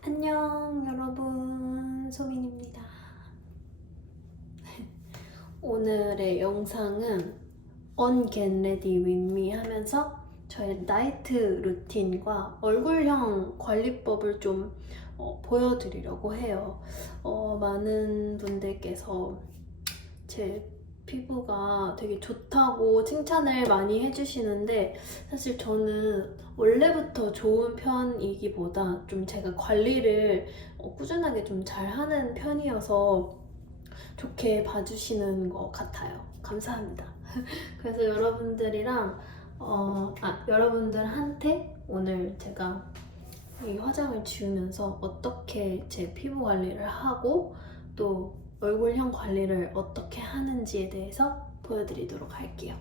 안녕 여러분, 소민입니다. 오늘의 영상은 On Get Ready With Me 하면서 저의 나이트 루틴과 얼굴형 관리법을 좀 보여드리려고 해요. 많은 분들께서 제 피부가 되게 좋다고 칭찬을 많이 해주시는데, 사실 저는 원래부터 좋은 편이기보다 좀 제가 관리를 꾸준하게 좀 잘하는 편이어서 좋게 봐주시는 것 같아요. 감사합니다. 그래서 여러분들한테 오늘 제가 이 화장을 지우면서 어떻게 제 피부 관리를 하고 또 얼굴형 관리를 어떻게 하는지에 대해서 보여드리도록 할게요.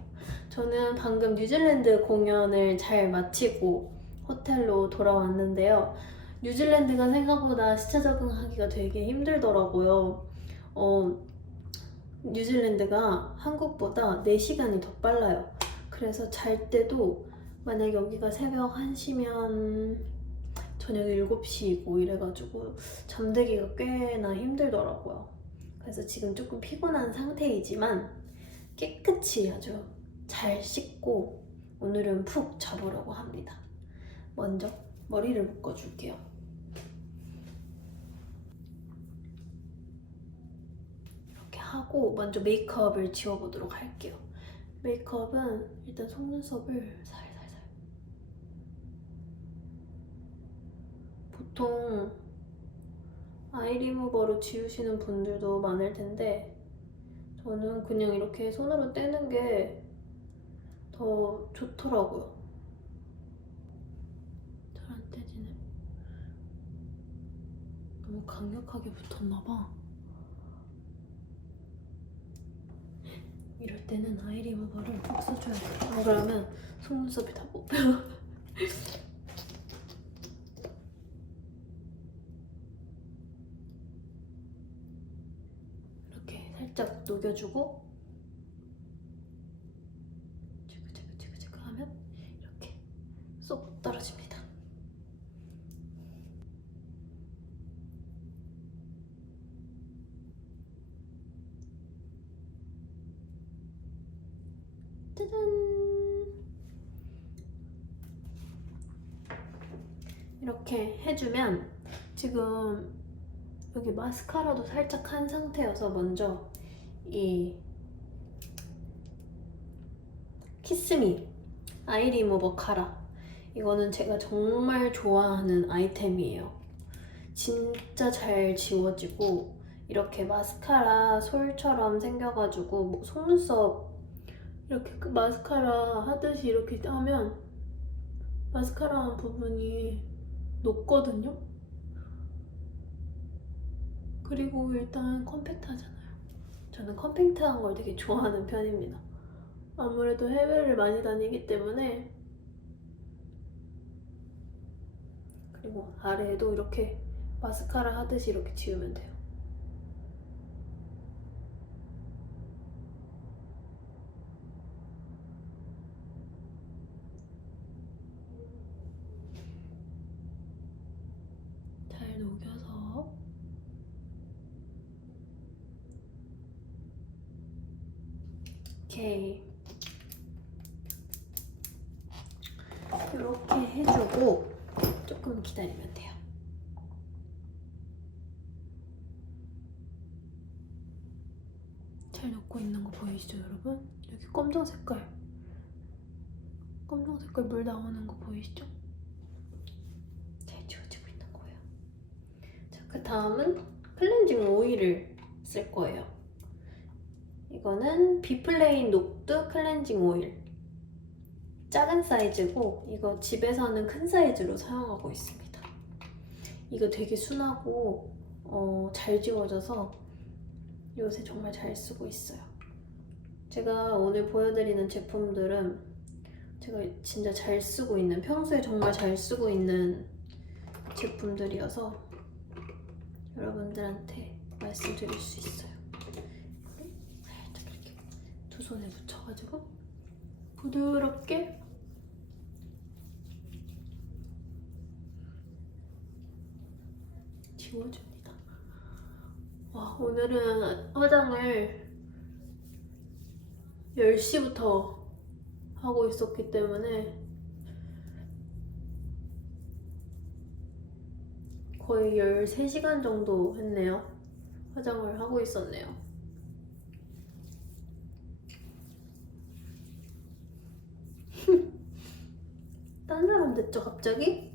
저는 방금 뉴질랜드 공연을 잘 마치고 호텔로 돌아왔는데요. 뉴질랜드가 생각보다 시차 적응하기가 되게 힘들더라고요. 뉴질랜드가 한국보다 4시간이 더 빨라요. 그래서 잘 때도 만약 여기가 새벽 1시면 저녁 7시이고 이래가지고 잠들기가 꽤나 힘들더라고요. 그래서 지금 조금 피곤한 상태이지만 깨끗이 아주 잘 씻고 오늘은 푹 자보려고 합니다. 먼저 머리를 묶어줄게요. 이렇게 하고 먼저 메이크업을 지워보도록 할게요. 메이크업은 일단 속눈썹을 살살살, 보통 아이 리무버로 지우시는 분들도 많을 텐데 저는 그냥 이렇게 손으로 떼는 게 더 좋더라고요. 잘 안 떼지네. 너무 강력하게 붙었나봐. 이럴 때는 아이 리무버를 꼭 써줘야 돼요. 안 그러면 속눈썹이 다 뽑혀요. 이렇게 살짝 녹여주고 지그재그 하면 이렇게 쏙 떨어집니다. 짜잔! 이렇게 해주면 지금 여기 마스카라도 살짝 한 상태여서 먼저 이 키스미 아이 리무버 카라, 이거는 제가 정말 좋아하는 아이템이에요. 진짜 잘 지워지고 이렇게 마스카라 솔처럼 생겨가지고 뭐 속눈썹 이렇게 그 마스카라 하듯이 이렇게 하면 마스카라 한 부분이 녹거든요. 그리고 일단 컴팩트하잖아요. 저는 컴팩트한 걸 되게 좋아하는 편입니다. 아무래도 해외를 많이 다니기 때문에. 그리고 아래에도 이렇게 마스카라 하듯이 이렇게 지우면 돼요. 잘 녹여서 이렇게 해주고 조금 기다리면 돼요. 잘 녹고 있는 거 보이시죠, 여러분? 여기 검정 색깔 물 나오는 거 보이시죠? 잘 지워지고 있는 거예요. 자, 그 다음은 클렌징 오일을 쓸 거예요. 이거는 비플레인 녹두 클렌징 오일, 작은 사이즈고 이거 집에서는 큰 사이즈로 사용하고 있습니다. 이거 되게 순하고 잘 지워져서 요새 정말 잘 쓰고 있어요. 제가 오늘 보여드리는 제품들은 제가 진짜 잘 쓰고 있는, 평소에 정말 잘 쓰고 있는 제품들이어서 여러분들한테 말씀드릴 수 있어요. 살짝 이렇게 두 손에 묻혀가지고 부드럽게 지워줍니다. 와, 오늘은 화장을 10시부터 하고 있었기 때문에 거의 13시간 정도 했네요. 화장을 하고 있었네요. 딴 사람 됐죠, 갑자기?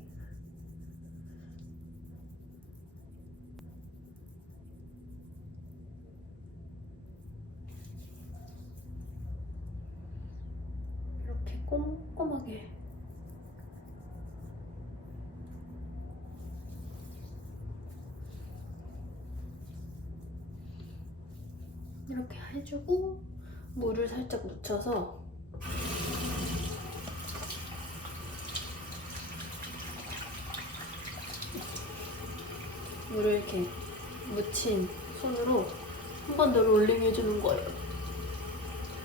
이렇게 꼼꼼하게 이렇게 해주고 물을 살짝 묻혀서 물을 이렇게 묻힌 손으로 한 번 더 롤링 해주는 거예요.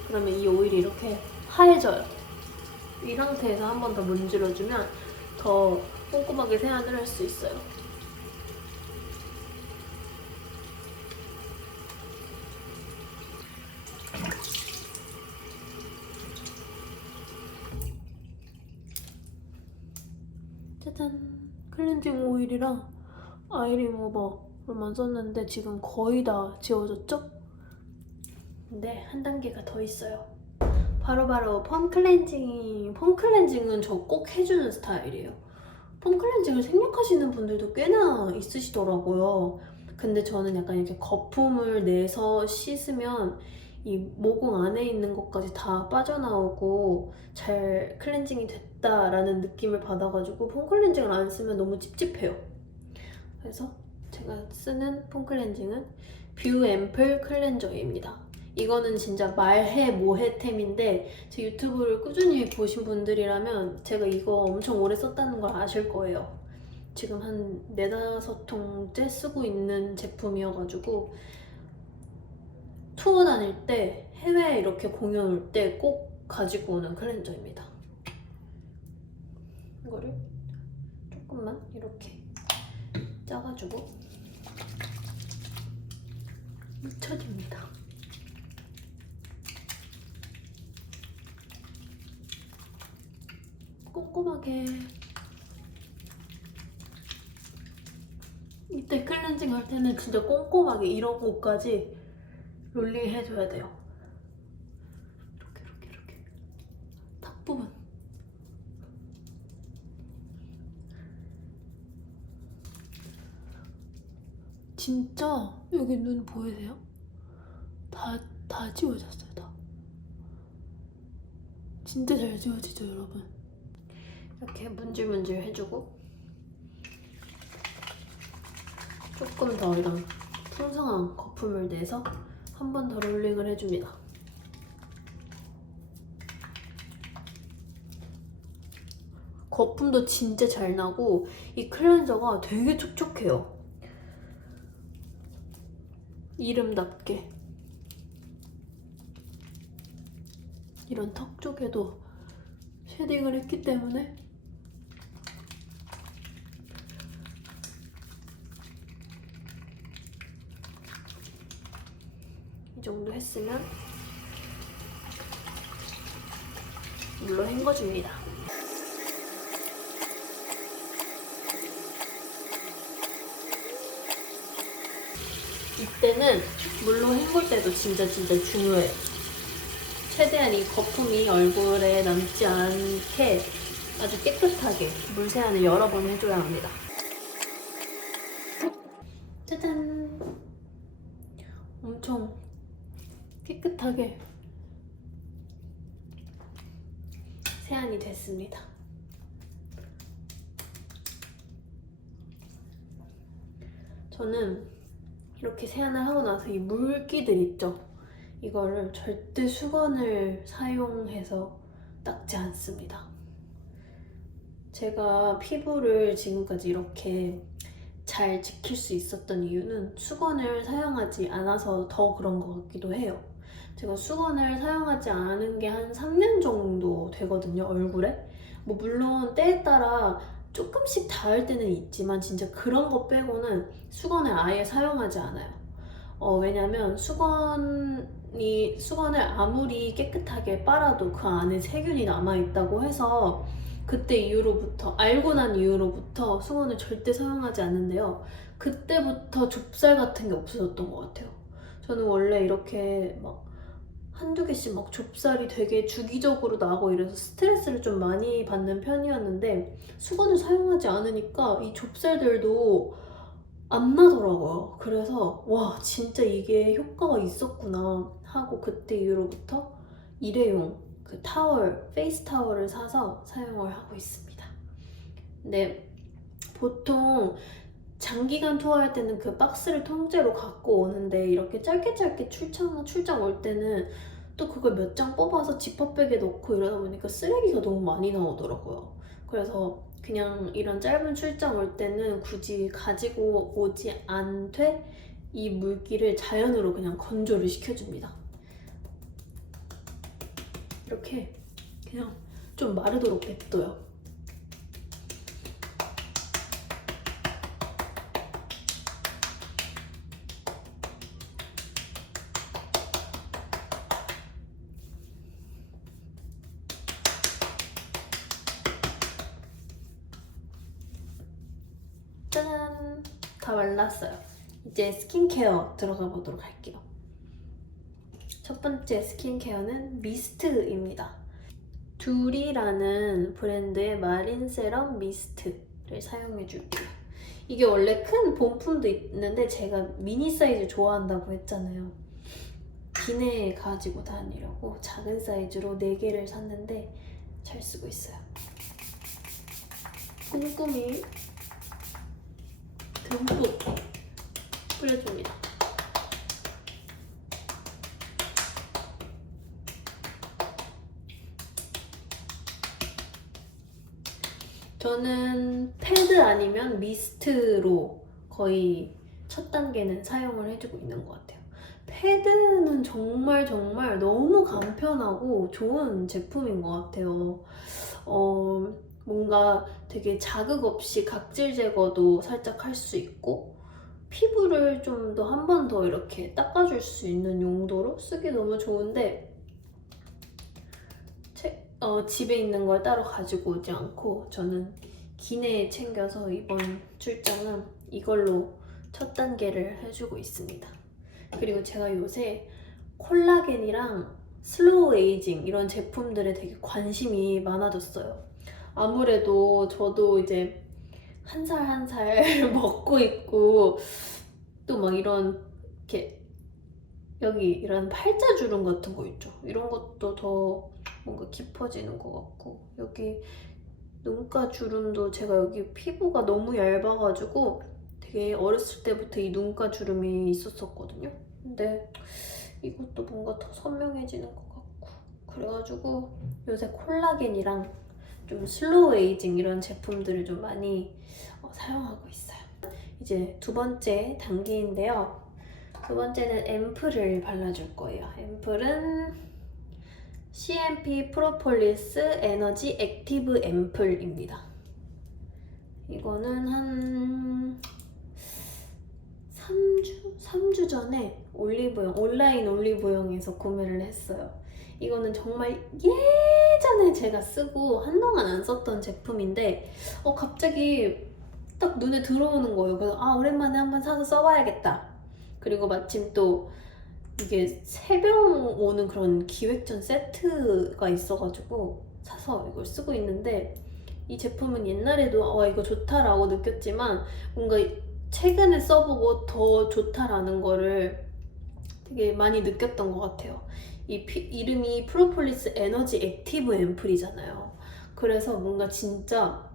그러면 이 오일이 이렇게 하얘져요. 이 상태에서 한 번 더 문질러주면 더 꼼꼼하게 세안을 할 수 있어요. 짜잔! 클렌징 오일이랑 아이 리무버만 썼는데 지금 거의 다 지워졌죠? 근데 한 단계가 더 있어요. 바로 펌 클렌징. 펌 클렌징은 저 꼭 해주는 스타일이에요. 펌 클렌징을 생략하시는 분들도 꽤나 있으시더라고요. 근데 저는 약간 이렇게 거품을 내서 씻으면 이 모공 안에 있는 것까지 다 빠져나오고 잘 클렌징이 됐다라는 느낌을 받아가지고 폼 클렌징을 안 쓰면 너무 찝찝해요. 그래서 제가 쓰는 폼 클렌징은 뷰 앰플 클렌저입니다. 이거는 진짜 말해 뭐해템인데 제 유튜브를 꾸준히 보신 분들이라면 제가 이거 엄청 오래 썼다는 걸 아실 거예요. 지금 한 4~5통째 쓰고 있는 제품이어가지고 투어 다닐 때, 해외에 이렇게 공연 올 때 꼭 가지고 오는 클렌저입니다. 이거를 조금만 이렇게 짜가지고 묻혀줍니다. 꼼꼼하게. 이때 클렌징 할 때는 진짜 꼼꼼하게 이런 곳까지 롤링 해줘야 돼요. 이렇게 탑 부분. 진짜 여기 눈 보이세요? 다 지워졌어요. 다. 진짜 잘 지워지죠, 여러분? 이렇게 문질문질 해주고 조금 더 이런 풍성한 거품을 내서 한 번 더 롤링을 해줍니다. 거품도 진짜 잘 나고 이 클렌저가 되게 촉촉해요. 이름답게. 이런 턱 쪽에도 쉐딩을 했기 때문에 이 정도 했으면 물로 헹궈줍니다. 이때는 물로 헹굴 때도 진짜 중요해요. 최대한 이 거품이 얼굴에 남지 않게 아주 깨끗하게 물 세안을 여러 번 해줘야 합니다. 짜잔! 엄청 깨끗하게 세안이 됐습니다. 저는 이렇게 세안을 하고 나서 이 물기들 있죠? 이거를 절대 수건을 사용해서 닦지 않습니다. 제가 피부를 지금까지 이렇게 잘 지킬 수 있었던 이유는 수건을 사용하지 않아서 더 그런 것 같기도 해요. 제가 수건을 사용하지 않은 게 한 3년 정도 되거든요, 얼굴에. 뭐 물론 때에 따라 조금씩 닿을 때는 있지만 진짜 그런 거 빼고는 수건을 아예 사용하지 않아요. 왜냐면 수건을 아무리 깨끗하게 빨아도 그 안에 세균이 남아있다고 해서 그때 이후로부터, 알고 난 이후로부터 수건을 절대 사용하지 않는데요. 그때부터 좁쌀 같은 게 없어졌던 것 같아요. 저는 원래 이렇게 막 한두 개씩 막 좁쌀이 되게 주기적으로 나고 이래서 스트레스를 좀 많이 받는 편이었는데 수건을 사용하지 않으니까 이 좁쌀들도 안 나더라고요. 그래서 와, 진짜 이게 효과가 있었구나 하고 그때 이후로부터 일회용 그 타월, 페이스 타월을 사서 사용을 하고 있습니다. 근데 보통 장기간 투어할 때는 그 박스를 통째로 갖고 오는데 이렇게 짧게 출장 올 때는 또 그걸 몇 장 뽑아서 지퍼백에 넣고 이러다 보니까 쓰레기가 너무 많이 나오더라고요. 그래서 그냥 이런 짧은 출장 올 때는 굳이 가지고 오지 않되 이 물기를 자연으로 그냥 건조를 시켜줍니다. 이렇게 그냥 좀 마르도록 냅둬요. 짜잔! 다 말랐어요. 이제 스킨케어 들어가 보도록 할게요. 첫 번째 스킨케어는 미스트입니다. 듀리라는 브랜드의 마린 세럼 미스트를 사용해 줄게요. 이게 원래 큰 본품도 있는데 제가 미니 사이즈 좋아한다고 했잖아요. 기내에 가지고 다니려고 작은 사이즈로 4개를 샀는데 잘 쓰고 있어요. 꼼꼼히 듬뿍 뿌려줍니다. 저는 패드 아니면 미스트로 거의 첫 단계는 사용을 해주고 있는 것 같아요. 패드는 정말 너무 간편하고 좋은 제품인 것 같아요. 뭔가 되게 자극 없이 각질 제거도 살짝 할 수 있고 피부를 좀 더 한 번 더 이렇게 닦아줄 수 있는 용도로 쓰기 너무 좋은데 집에 있는 걸 따로 가지고 오지 않고 저는 기내에 챙겨서 이번 출장은 이걸로 첫 단계를 해주고 있습니다. 그리고 제가 요새 콜라겐이랑 슬로우 에이징 이런 제품들에 되게 관심이 많아졌어요. 아무래도 저도 이제 한 살 한 살 먹고 있고 또 막 이렇게 여기 이런 팔자주름 같은 거 있죠. 이런 것도 더 뭔가 깊어지는 것 같고 여기 눈가 주름도 제가 여기 피부가 너무 얇아가지고 되게 어렸을 때부터 이 눈가 주름이 있었거든요. 근데 이것도 뭔가 더 선명해지는 것 같고 그래가지고 요새 콜라겐이랑 좀 슬로우 에이징 이런 제품들을 좀 많이 사용하고 있어요. 이제 두 번째 단계인데요. 두 번째는 앰플을 발라줄 거예요. 앰플은 CMP 프로폴리스 에너지 액티브 앰플입니다. 이거는 한 3주 전에 온라인 올리브영에서 구매를 했어요. 이거는 정말 예전에 제가 쓰고 한동안 안 썼던 제품인데 갑자기 딱 눈에 들어오는 거예요. 그래서 오랜만에 한번 사서 써봐야겠다. 그리고 마침 또 이게 3병 오는 그런 기획전 세트가 있어가지고 사서 이걸 쓰고 있는데 이 제품은 옛날에도 이거 좋다라고 느꼈지만 뭔가 최근에 써보고 더 좋다라는 거를 되게 많이 느꼈던 것 같아요. 이름이 프로폴리스 에너지 액티브 앰플이잖아요. 그래서 뭔가 진짜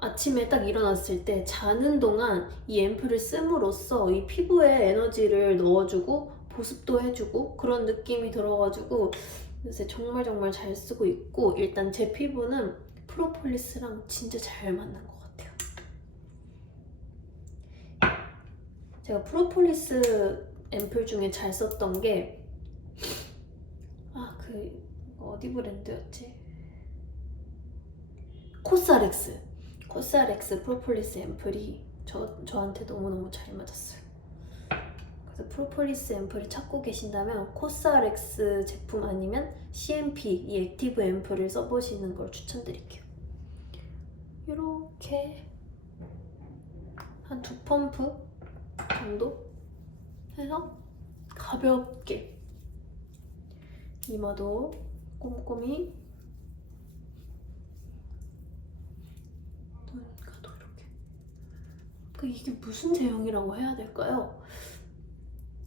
아침에 딱 일어났을 때 자는 동안 이 앰플을 씀으로써 이 피부에 에너지를 넣어주고 보습도 해주고 그런 느낌이 들어가지고 요새 정말 잘 쓰고 있고 일단 제 피부는 프로폴리스랑 진짜 잘 맞는 것 같아요. 제가 프로폴리스 앰플 중에 잘 썼던 게 어디 브랜드였지? 코스알엑스 코스알엑스 프로폴리스 앰플이 저한테 너무너무 잘 맞았어요. 그래서 프로폴리스 앰플을 찾고 계신다면 코스알엑스 제품 아니면 CMP 이 액티브 앰플을 써보시는 걸 추천드릴게요. 이렇게 한 2펌프 정도 해서 가볍게 이마도 꼼꼼히 눈가도 이렇게. 이게 무슨 제형이라고 해야 될까요?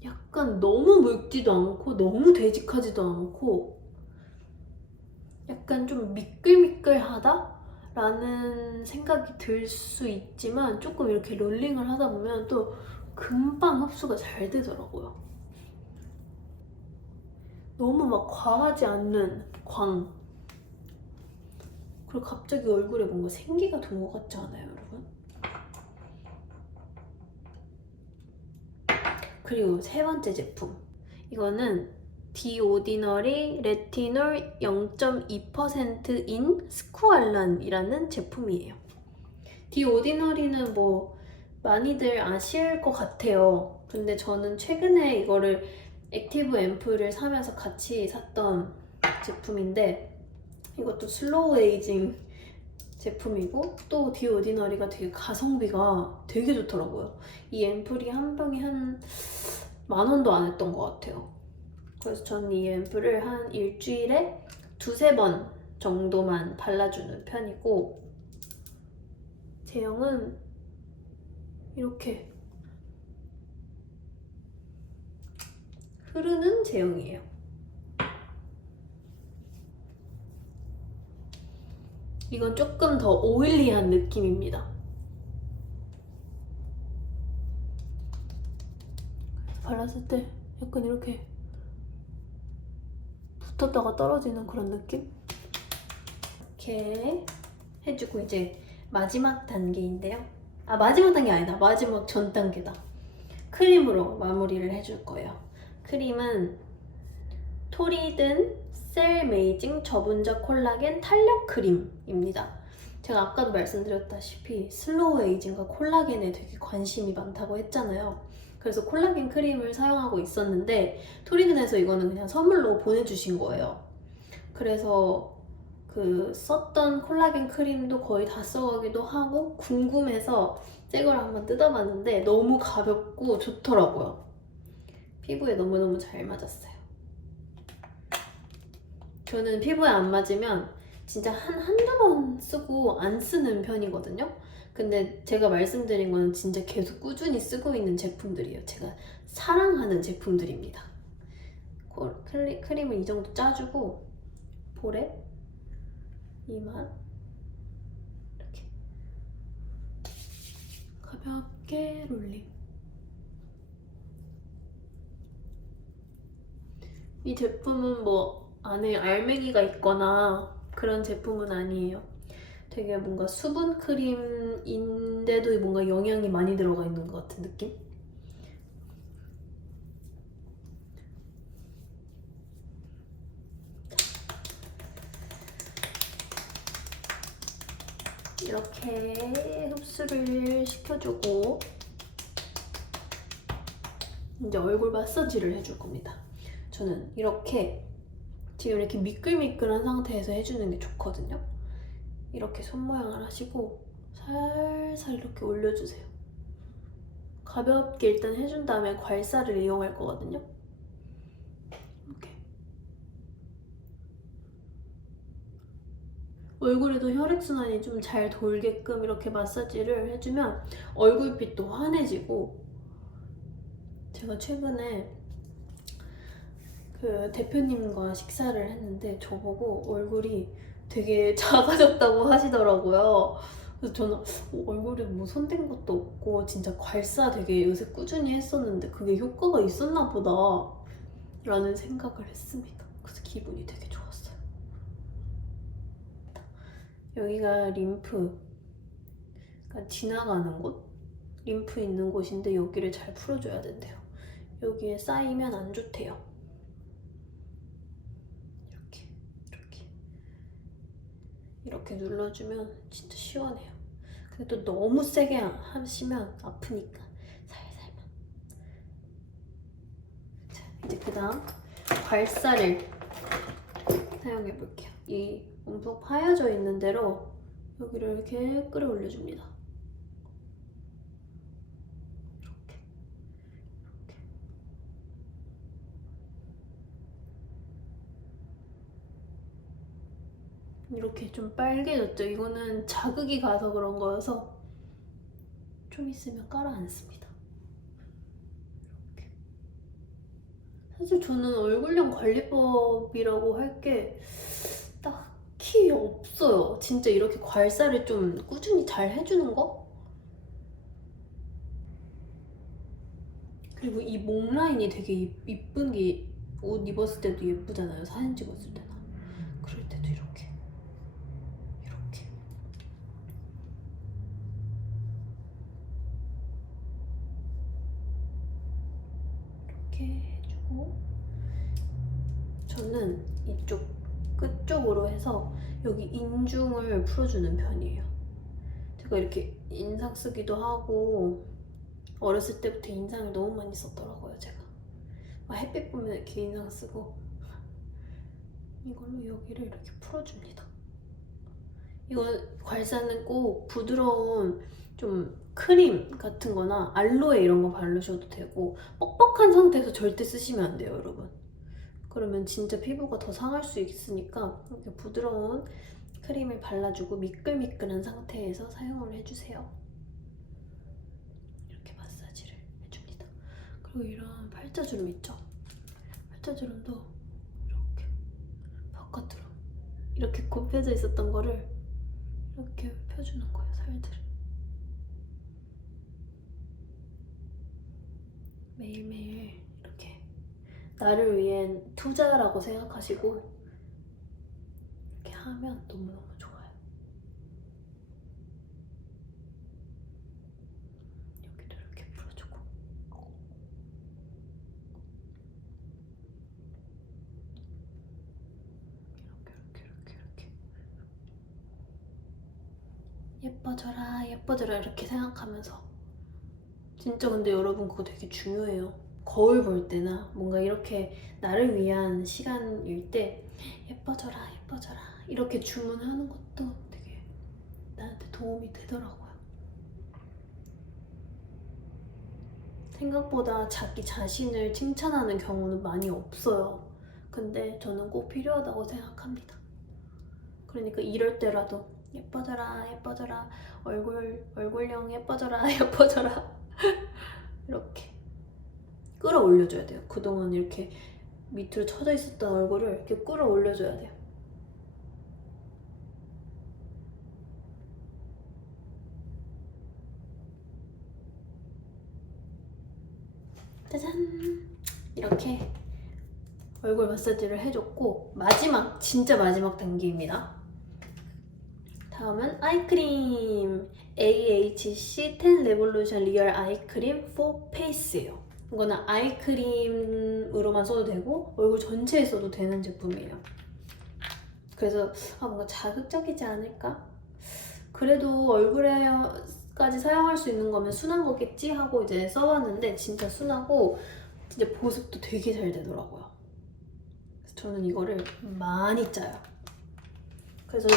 약간 너무 묽지도 않고 너무 되직하지도 않고 약간 좀 미끌미끌하다? 라는 생각이 들 수 있지만 조금 이렇게 롤링을 하다 보면 또 금방 흡수가 잘 되더라고요. 너무 막 과하지 않는 광. 그리고 갑자기 얼굴에 뭔가 생기가 돈 것 같지 않아요, 여러분? 그리고 세 번째 제품. 이거는 디오디너리 레티놀 0.2%인 스쿠알란이라는 제품이에요. 디오디너리는 뭐 많이들 아실 것 같아요. 근데 저는 최근에 이거를 액티브 앰플을 사면서 같이 샀던 제품인데 이것도 슬로우 에이징 제품이고 또 디오디너리가 되게 가성비가 되게 좋더라고요. 이 앰플이 한 병에 한 10,000원도 안 했던 것 같아요. 그래서 저는 이 앰플을 한 일주일에 2-3번 정도만 발라주는 편이고 제형은 이렇게 흐르는 제형이에요. 이건 조금 더 오일리한 느낌입니다. 발랐을 때 약간 이렇게 붙었다가 떨어지는 그런 느낌? 이렇게 해주고 이제 마지막 단계인데요. 아, 마지막 단계 아니다. 마지막 전 단계다. 크림으로 마무리를 해줄 거예요. 크림은 토리든 셀메이징 저분자 콜라겐 탄력 크림입니다. 제가 아까도 말씀드렸다시피 슬로우 에이징과 콜라겐에 되게 관심이 많다고 했잖아요. 그래서 콜라겐 크림을 사용하고 있었는데 토리든에서 이거는 그냥 선물로 보내주신 거예요. 그래서 그 썼던 콜라겐 크림도 거의 다 써가기도 하고 궁금해서 새 걸 한번 뜯어봤는데 너무 가볍고 좋더라고요. 피부에 너무너무 잘 맞았어요. 저는 피부에 안 맞으면 진짜 한두 번 쓰고 안 쓰는 편이거든요. 근데 제가 말씀드린 거는 진짜 계속 꾸준히 쓰고 있는 제품들이에요. 제가 사랑하는 제품들입니다. 크림을 이 정도 짜주고 볼에 이마 이렇게 가볍게 롤링. 이 제품은 뭐 안에 알맹이가 있거나 그런 제품은 아니에요. 되게 뭔가 수분 크림인데도 뭔가 영양이 많이 들어가 있는 것 같은 느낌? 이렇게 흡수를 시켜주고 이제 얼굴 마사지를 해줄 겁니다. 저는 이렇게 지금 이렇게 미끌미끌한 상태에서 해주는 게 좋거든요. 이렇게 손 모양을 하시고 살살 이렇게 올려주세요. 가볍게 일단 해준 다음에 괄사를 이용할 거거든요. 이렇게 얼굴에도 혈액순환이 좀 잘 돌게끔 이렇게 마사지를 해주면 얼굴빛도 환해지고 제가 최근에 그 대표님과 식사를 했는데 저보고 얼굴이 되게 작아졌다고 하시더라고요. 그래서 저는 얼굴에 뭐 손댄 것도 없고 진짜 괄사 되게 요새 꾸준히 했었는데 그게 효과가 있었나 보다 라는 생각을 했습니다. 그래서 기분이 되게 좋았어요. 여기가 림프, 그러니까 지나가는 곳? 림프 있는 곳인데 여기를 잘 풀어줘야 된대요. 여기에 쌓이면 안 좋대요. 이렇게 눌러주면 진짜 시원해요. 그래도 너무 세게 하시면 아프니까 살살만. 자, 이제 그 다음 괄사를 사용해 볼게요. 이 움푹 파여져 있는 대로 여기를 이렇게 끌어올려줍니다. 이렇게 좀 빨개졌죠? 이거는 자극이 가서 그런 거여서 좀 있으면 깔아앉습니다. 이렇게. 사실 저는 얼굴형 관리법이라고 할 게 딱히 없어요. 진짜 이렇게 괄사를 좀 꾸준히 잘 해주는 거? 그리고 이 목 라인이 되게 이쁜 게 옷 입었을 때도 예쁘잖아요. 사진 찍었을 때나. 그럴 때도 이렇게. 이렇게 해주고 저는 이쪽 끝쪽으로 해서 여기 인중을 풀어주는 편이에요. 제가 이렇게 인상 쓰기도 하고 어렸을 때부터 인상을 너무 많이 썼더라고요. 제가 막 햇빛 보면 이렇게 인상 쓰고 이걸로 여기를 이렇게 풀어줍니다. 이거 괄사는 꼭 부드러운 좀 크림 같은 거나 알로에 이런 거 바르셔도 되고 뻑뻑한 상태에서 절대 쓰시면 안 돼요, 여러분. 그러면 진짜 피부가 더 상할 수 있으니까 이렇게 부드러운 크림을 발라주고 미끌미끌한 상태에서 사용을 해주세요. 이렇게 마사지를 해줍니다. 그리고 이런 팔자주름 있죠? 팔자주름도 이렇게 바깥으로 이렇게 굽혀져 있었던 거를 이렇게 펴주는 거예요, 살들을. 매일매일 이렇게 나를 위한 투자라고 생각하시고 이렇게 하면 너무너무 좋아요. 여기도 이렇게 풀어주고 이렇게 예뻐져라 예뻐져라 이렇게 생각하면서 진짜 근데 여러분 그거 되게 중요해요. 거울 볼 때나 뭔가 이렇게 나를 위한 시간일 때 예뻐져라 예뻐져라 이렇게 주문하는 것도 되게 나한테 도움이 되더라고요. 생각보다 자기 자신을 칭찬하는 경우는 많이 없어요. 근데 저는 꼭 필요하다고 생각합니다. 그러니까 이럴 때라도 예뻐져라 예뻐져라 얼굴형 예뻐져라 예뻐져라 이렇게 끌어올려줘야 돼요. 그동안 이렇게 밑으로 처져 있었던 얼굴을 이렇게 끌어올려줘야 돼요. 짜잔! 이렇게 얼굴 마사지를 해줬고 마지막, 진짜 마지막 단계입니다. 다음은 아이크림 AHC 10 레볼루션 리얼 아이크림 4 페이스예요. 이거는 아이크림으로만 써도 되고 얼굴 전체에 써도 되는 제품이에요. 그래서 뭔가 자극적이지 않을까? 그래도 얼굴에까지 사용할 수 있는 거면 순한 거겠지 하고 이제 써봤는데 진짜 순하고 진짜 보습도 되게 잘 되더라고요. 그래서 저는 이거를 많이 짜요. 그래서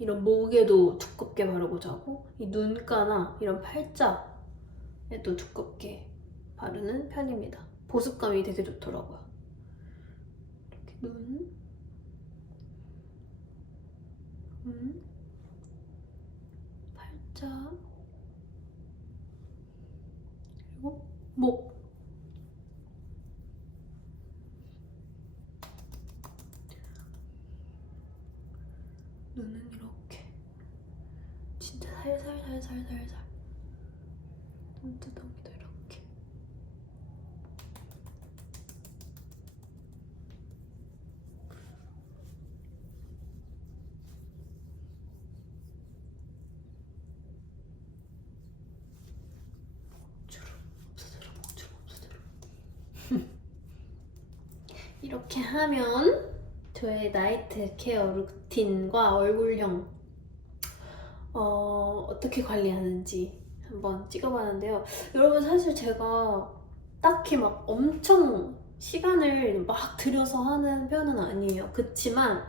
이런 목에도 두껍게 바르고 자고 이 눈가나 이런 팔자에도 두껍게 바르는 편입니다. 보습감이 되게 좋더라고요. 이렇게 눈, 팔자, 그리고 목. 눈은 이렇게 진짜 살살살살살살 눈두덩이도 이렇게 주름 이렇게 하면 저의 나이트 케어 루틴과 얼굴형 어떻게 관리하는지 한번 찍어봤는데요. 여러분 사실 제가 딱히 막 엄청 시간을 막 들여서 하는 편은 아니에요. 그치만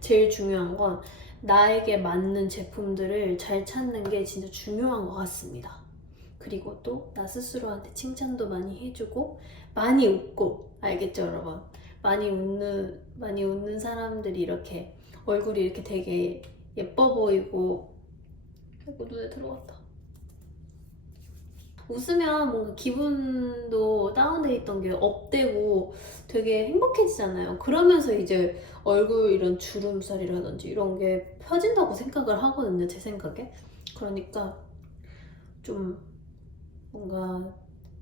제일 중요한 건 나에게 맞는 제품들을 잘 찾는 게 진짜 중요한 것 같습니다. 그리고 또 나 스스로한테 칭찬도 많이 해주고 많이 웃고, 알겠죠 여러분? 많이 웃는 사람들이 이렇게 얼굴이 이렇게 되게 예뻐 보이고. 아이고 눈에 들어갔다. 웃으면 뭔가 기분도 다운돼 있던 게 업되고 되게 행복해지잖아요. 그러면서 이제 얼굴 이런 주름살이라든지 이런 게 펴진다고 생각을 하거든요, 제 생각에. 그러니까 좀 뭔가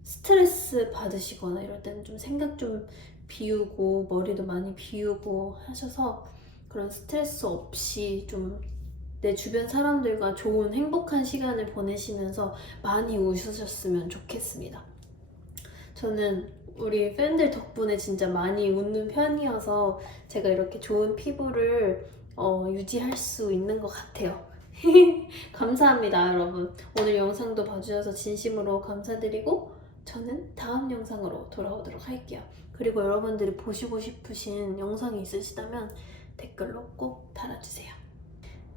스트레스 받으시거나 이럴 때는 좀 생각 좀 비우고 머리도 많이 비우고 하셔서 그런 스트레스 없이 좀 내 주변 사람들과 좋은 행복한 시간을 보내시면서 많이 웃으셨으면 좋겠습니다. 저는 우리 팬들 덕분에 진짜 많이 웃는 편이어서 제가 이렇게 좋은 피부를 유지할 수 있는 것 같아요. 감사합니다, 여러분. 오늘 영상도 봐주셔서 진심으로 감사드리고 저는 다음 영상으로 돌아오도록 할게요. 그리고 여러분들이 보시고 싶으신 영상이 있으시다면 댓글로 꼭 달아주세요.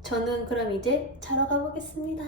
저는 그럼 이제 자러 가보겠습니다.